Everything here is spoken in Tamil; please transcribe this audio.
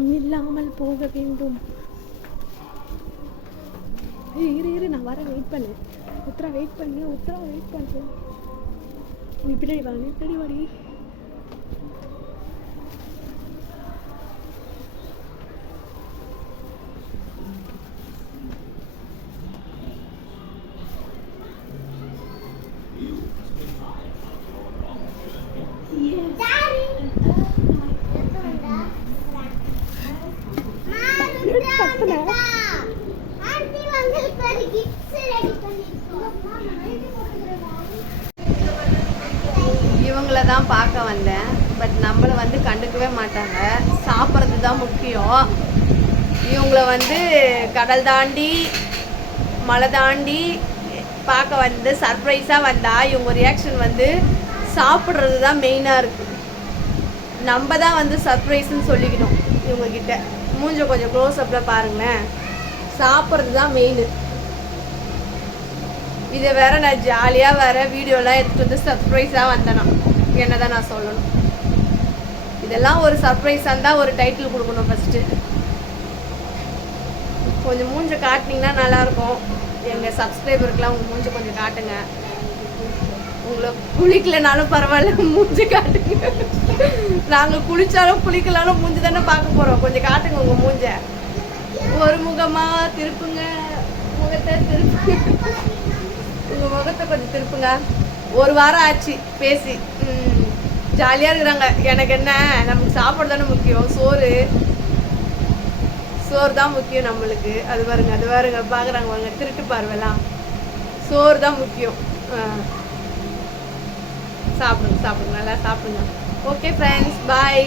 பயம் இல்லாமல் போக வேண்டும். இரு நான் வர வெயிட் பண்ணு. உத்தரா வெயிட் பண்ணு. நீ பின்னாடி வாடி. இவங்கள தான் பார்க்க வந்தேன். பட் நம்மளை வந்து கண்டுக்கவே மாட்டாங்க. சாப்பிட்றது தான் முக்கியம். இவங்கள வந்து கடல் தாண்டி மலை தாண்டி பார்க்க வந்து சர்ப்ரைஸாக வந்தால் இவங்க ரியாக்ஷன் வந்து சாப்பிட்றது தான் மெயினாக இருக்குது. நம்ம தான் வந்து சர்ப்ரைஸ்ன்னு சொல்லிக்கணும். இவங்கக்கிட்ட மூஞ்ச கொஞ்சம் க்ளோஸ்அப்பில் பாருங்களேன். சாப்பிட்றது தான் மெயின். இதை வேற நான் ஜாலியாக வேற வீடியோலாம் எடுத்துகிட்டு வந்து சர்ப்ரைஸாக வந்தேனா என்ன தான் நான் சொல்லணும். இதெல்லாம் ஒரு சர்ப்ரைஸாக இருந்தால் ஒரு டைட்டில் கொடுக்கணும். ஃபஸ்ட்டு கொஞ்சம் மூஞ்ச காட்டினீங்கன்னா நல்லாயிருக்கும். எங்கள் சப்ஸ்கிரைபருக்கெலாம் உங்கள் மூஞ்ச கொஞ்சம் காட்டுங்க. உங்களை குளிக்கலனாலும் பரவாயில்ல, மூஞ்சி காட்டுங்க. நாங்கள் குளித்தாலும் குளிக்கலாலும் மூஞ்சி தானே பார்க்க போகிறோம். கொஞ்சம் காட்டுங்க உங்கள் மூஞ்ச. ஒரு முகமாக திருப்புங்க, முகத்தை திருப்புங்க. உங்கள் முகத்தை கொஞ்சம் திருப்புங்க. ஒரு வாரம் ஆச்சு பேசி. ஜாலியாக இருக்கிறாங்க. எனக்கு என்ன, நமக்கு சாப்பாடு தானே முக்கியம். சோறு தான் முக்கியம் நம்மளுக்கு. அது பாருங்க பார்க்குறாங்க வாங்க, திருட்டு பார்வைலாம். சோறு தான் முக்கியம். சாப்பிடுங்க நல்லா சாப்பிடுங்க. ஓகே ஃப்ரெண்ட்ஸ், பாய்.